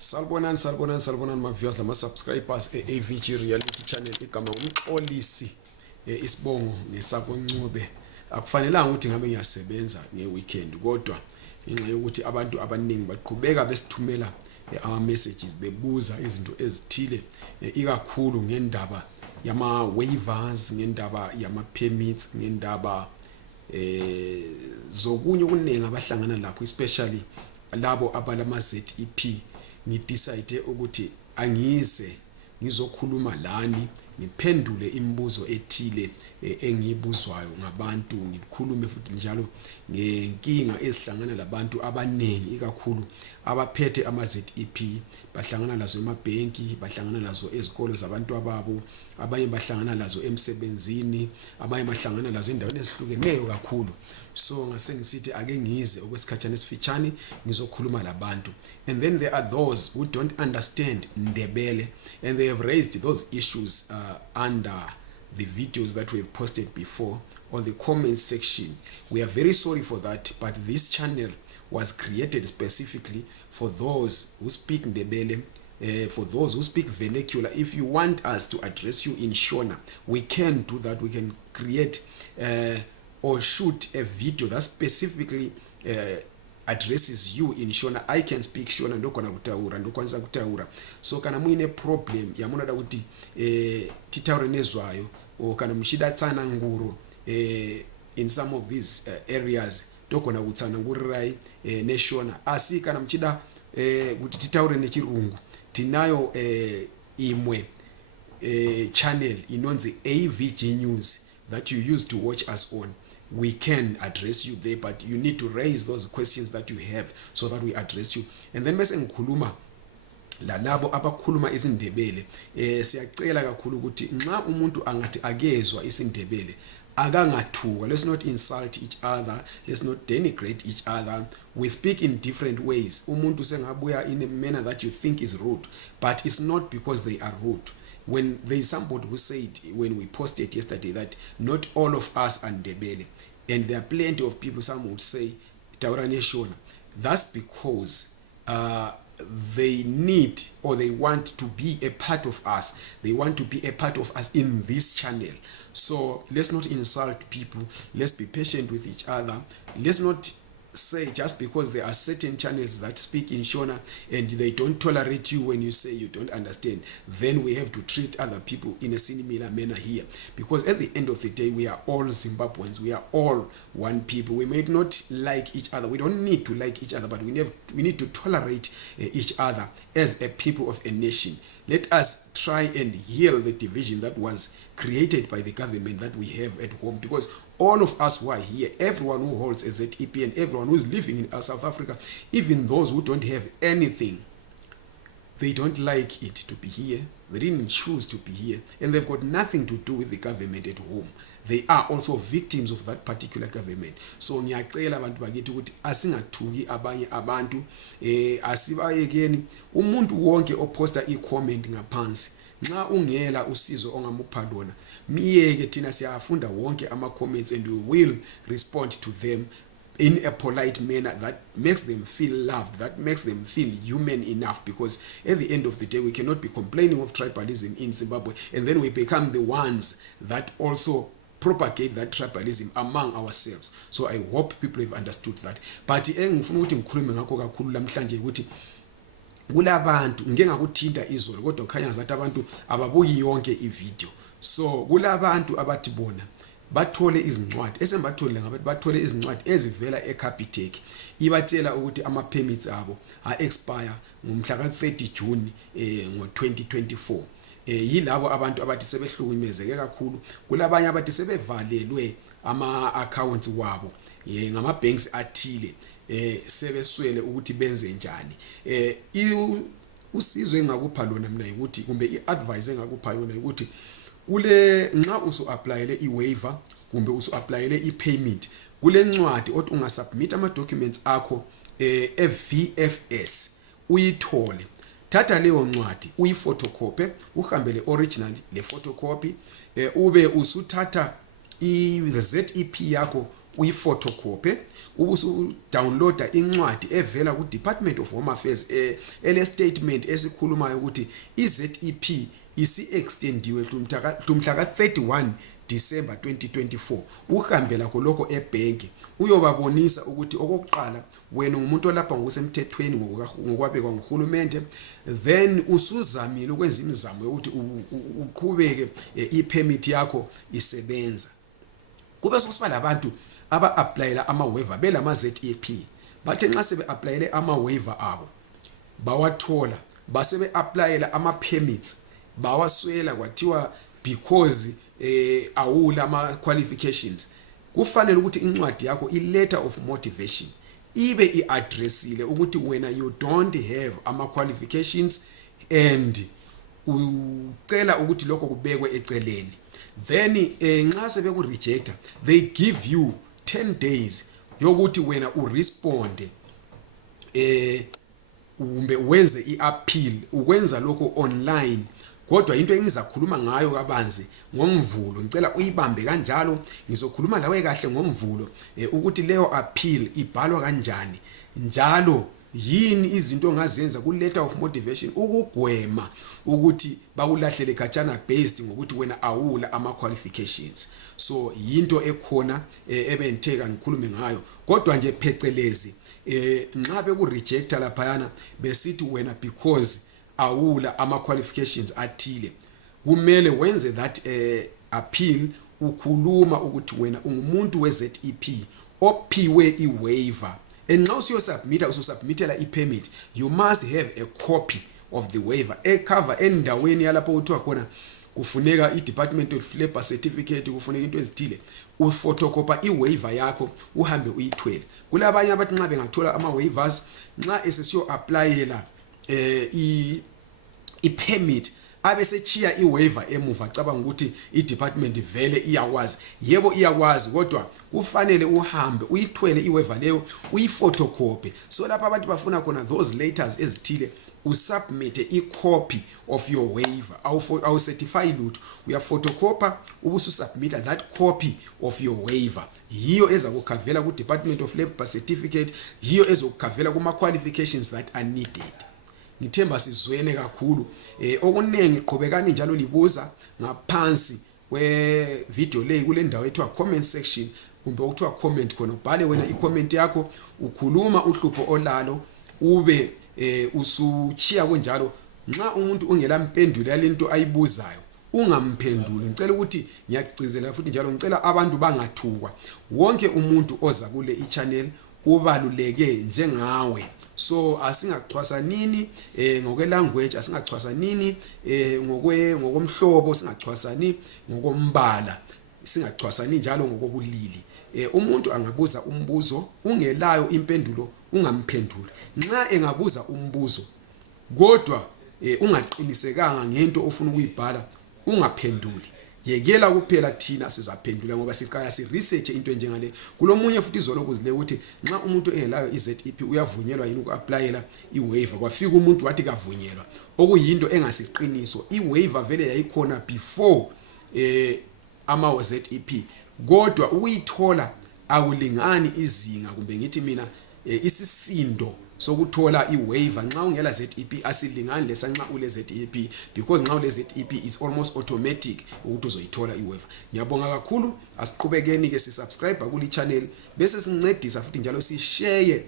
Salbonan my viewers lama subscribers AVG Reality Channel igama umxolisi isibongo ngesaboncube. Akufanelanga ukuthi ngabe ngiyasebenza ngeweekend kodwa inxa yokuthi abantu abaningi baqhubeka besithumela ama messages bebuza izinto ezithile ikakhulu ngendaba yama waivers, ngendaba yama permits, ngendaba zokunye okuningi abahlangana lakho, especially labo abalama ZEP. Ngidecide ukuthi angize ngizokhuluma lani ngiphendule imibuzo ethile engibuzwayo ngabantu, ngikhulume futhi njalo ngenkinga ezihlangana labantu abaningi ikakhulu abaphethe ama ZEP, bahlangana lazo emabhenki, bahlangana lazo ezikolo zabantu ababo, abanye bahlangana lazo emsebenzini, abanye bahlangana lazo endaweni ezihlukeneyo kakhulu. So ngase ngisithi ake ngize okwesikhatshana esifitshane ngizokhuluma labantu. And then there are those who don't understand Ndebele, and they have raised those issues under the videos that we have posted before or the comment section. We are very sorry for that, but this channel was created specifically for those who speak Ndebele, for those who speak vernacular. If you want us to address you in Shona, we can do that. We can create or shoot a video that specifically addresses you in Shona. I can speak Shona, ndokona kutaura, ndokwanza kutaura. So kana muine problem yamunoda kuti titaure nezwayo o kana mushidatsana nguru in some of these areas ndokona kutsana ngurirai neShona. Asi kana mchida kuti titaure nechirungu, tinayo imwe channel inonzi AVG News that you use to watch us on. We can address you there, but you need to raise those questions that you have so that we address you. And then bese ngikhuluma lalabo abakhuluma isindebele, siyacela kakhulu ukuthi nxa umuntu angathi akezwa isindebele akangathuka. Let's not insult each other, let's not denigrate each other. We speak in different ways. Umuntu sengabuya in a manner that you think is rude, but it's not because they are rude. When there is somebody who said when we posted yesterday that not all of us are Ndebele, and there are plenty of people, some would say Taura Shona. That's because they need or they want to be a part of us. They want to be a part of us in this channel. So let's not insult people. Let's be patient with each other. Let's not say just because there are certain channels that speak in Shona and they don't tolerate you when you say you don't understand, then we have to treat other people in a similar manner here. Because at the end of the day, we are all Zimbabweans. We are all one people. We may not like each other. We don't need to like each other, but we need to tolerate each other as a people of a nation. Let us try and heal the division that was created by the government that we have at home, because all of us who are here, everyone who holds a ZEP and everyone who is living in South Africa, even those who don't have anything, they don't like it to be here. They didn't choose to be here, and they've got nothing to do with the government at home. They are also victims of that particular government. So ngiyacela abantu bakithi ukuthi asingathuki abanye abantu, asibayekeni umuntu wonke oposta i-comment ngaphansi. Nxa ungela usizo ongamupha lona, miyeke thina siyafunda wonke ama-comments and we will respond to them in a polite manner that makes them feel loved, that makes them feel human enough, because at the end of the day we cannot be complaining of tribalism in Zimbabwe and then we become the ones that also propagate that tribalism among ourselves. So I hope people have understood that. But engifuna ukuthi ngikhulume ngakho kakhulu lamhlanje ukuthi kulabantu ngeke ngakuthinta izolo kodwa khanya zathi abantu ababuki yonke ivideo. So kulabantu abathi bona bathole izincwadi esembathole ngabantu bathole izincwadi ezivela eCapitec ibatshela ukuthi ama permits abo expire ngomhla ka-30 June ngo-2024. Yilabo abantu abathi sebehlukumezeke kakhulu, kulabanye abathi sebevalelwe ama accounts wabo ngama banks athile, sebeswele ukuthi benze njani. Usizo engakupha lona mina ukuthi kumbe iadvice engakupha yona ukuthi kule nxa usu applyele iwaiver kumbe usu applyele ipermit, kule ncwadi othi ungasubmit ama documents akho VFS uyithole. Thatha leyo ncwadi uyiphotocopy, uhambele original le photocopy, ube usuthatha i ZEP yakho uyiphotocopy ubusu downloada incwadi evela ku Department of Home Affairs ele statement esikhulumayo ukuthi iZEP isi extendiwe mhla ka 31 December 2024. Uhambe lakho lokho ebhenki uyobabonisa ukuthi okokuqala wena umuntu olapha ngokusemthethweni ngokwabekwa nguhulumende, then usuzamile ukwenza imizamo yokuthi uqhubeke ipermit yakho isebenza. Kube sokusiba labantu aba-applyela ama-waiver belama-ZEP, bathe nxa sebe-applyele ama-waiver abo bawathola, basebe-applyela ama-permits bawaswela kwathiwa because awula ama-qualifications, kufanele ukuthi incwadi yakho i-letter of motivation ibe i-addressile ukuthi wena you don't have ama-qualifications and ucela ukuthi lokho kubekwe eceleni. Then nxa sebeku-rejecta they give you 10 days yokuthi wena uresponde umbe wenze i-appeal, ukwenza lokho online. Kodwa into engizakhuluma ngayo kabanzi ngoMvulo, ngicela uyibambe kanjalo, ngizokhuluma lawe kahle ngoMvulo ukuthi leyo appeal ibhalwa kanjani, njalo yini izinto ongazenza ku letter of motivation ukugwema ukuthi bakulahlele khatshana based ngokuthi wena awula ama qualifications. So yinto ekhona ebengitheka ngikhulume ngayo, kodwa nje phecelezi nxa beku-rejecta laphayana besithi wena because awula ama-qualifications athile, kumele wenze that appeal ukhuluma ukuthi wena ungumuntu we-ZEP ophiwe i-waiver, and nxa usuyosubmitela i-permit you must have a copy of the waiver ecover endaweni yalapho uthiwa khona kufuneka i-Department of Labour certificate, kufuneka into ezithile, ufotokopa i-waiver yakho uhambe uyithwele. Kulabanye abathi nxa bengathola ama-waivers nxa esesiyo-applyela i-permit abesechiya i-waiver emuva cabanga ukuthi i-department vele iyakwazi. Yebo iyakwazi, kodwa kufanele uhambe uyithwele i-waiver leyo uyiphotocopy. So lapha abantu bafuna khona those letters ezithile usubmit i-copy of your waiver, awu certify lutho, uyaphotocopy ubususubmit that copy of your waiver. Yiyo ezakukhavela ku Department of Labour certificate, yiyo ezokukhavela kuma qualifications that are needed. Ngithemba sizwene kakhulu. Okunengi qhubekani njalo libuza ngaphansi kwe video leyi kule ndawo ethiwa comment section, kumbe okuthiwa comment khona ubhale wena i-comment yakho, ukhuluma uhlupho olalo, ube usuchiya kunjalo. Nxa umuntu ungela mpendulo yalento ayibuzayo ungamphenduli. Ngicela ukuthi ngiyacizela futhi njalo ngicela abantu bangathukwa. Wonke umuntu oza kule i-channel ubaluleke njengawe. So asingachwasa nini ngokwe language, asingachwasa nini ngokomhlobo, singachwasani ngokombala, singachwasani njalo ngokobulili. Umuntu angabuza umbuzo ungelayo impendulo ungamphenduli. Nxa engabuza umbuzo kodwa ungaqinisekanga ngento ofuna ukuyibhala ungaphenduli, yekela kuphela thina sizaphendula ngoba siqala si-research into njengale. Kulomunye futhi izolo kuzile ukuthi nxa umuntu engelayo i-ZEP uyavunyelwa yini uku-applyela i-waiver, kwafika umuntu wathi kavunyelwa, okuyinto engasiqiniso. I-waiver vele yayikhona before ama-ZEP, kodwa ukuyithola akulingani izinga, kumbe ngithi mina isisindo sokuthola i-waiver nxa ungela ZEP asilingani lesa nxa ule ZEP, because nxa ule ZEP is almost automatic ukuthi uzoyithola i-waiver. Ngiyabonga kakhulu, asiqhubekeni ke si-subscribe kuli channel bese sincedisa futhi njalo si-share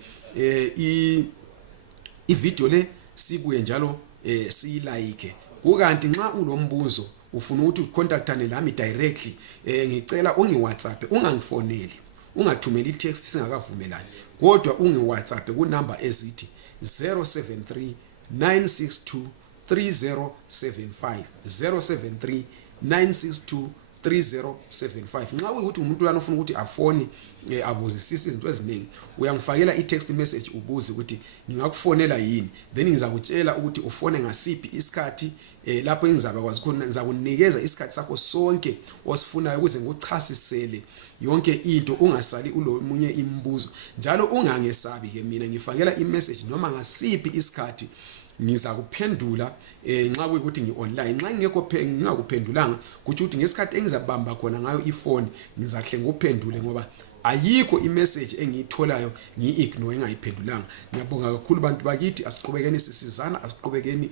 i-video le, sibuye njalo si-like. Kukanti nxa ulombuzo ufuna ukuthi ucontactane lami directly, ngicela ungi-WhatsApp, ungangifoneli, ungathumeli i-text singakavumelani, kodwa ungi-WhatsApp ku number ezithi 073 962 3075 073 962 3075. Nxa ukuthi umuntu uyana ufuna ukuthi afone abuzisise izinto eziningi, uyangifakela i-text message ubuze ukuthi ngingakufonela yini, then ngizakutshela ukuthi ufone ngasiphi isikhathi. Lapho engizabakwazi khona ngizakunikeza isikhathi sakho sonke osifunayo ukuze ngikuchasisele yonke into, ungasali ulomunye imibuzo. Njalo ungangesabi ke, mina ngifakela i-message noma ngasiphi isikhathi ngizakuphendula nxa kuyikuthi ngi-online. Nxa ngingakuphendulanga kuthi ukuthi ngesikhathi engizabamba khona ngayo ifoni ngizahle ngikuphendule, ngoba ayikho imessage engiyitholayo ngiyignore engayiphendulanga. Ngiyabonga kakhulu bantu bakithi, asiqhubekeni sisizana, asiqhubekeni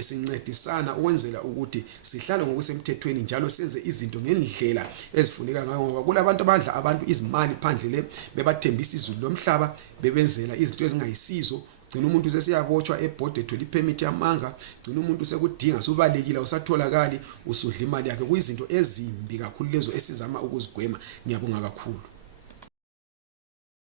sincedisana ukwenzela ukuthi sihlale ngokusemthethweni njalo senze izinto ngendlela ezifuneka ngayo, ngoba kulabantu abadla abantu izimali phandle le bebathembisa izulu lomhlaba bebenzela izinto ezingayisizo. Gcina umuntu sesiyabotshwa ebhodi ethola ipermit yamanga, gcina umuntu sekudinga subalekile usatholakali usudla imali yakhe. Kuyizinto ezimbi kakhulu lezo esizama ukuzigwema. Ngiyabonga kakhulu.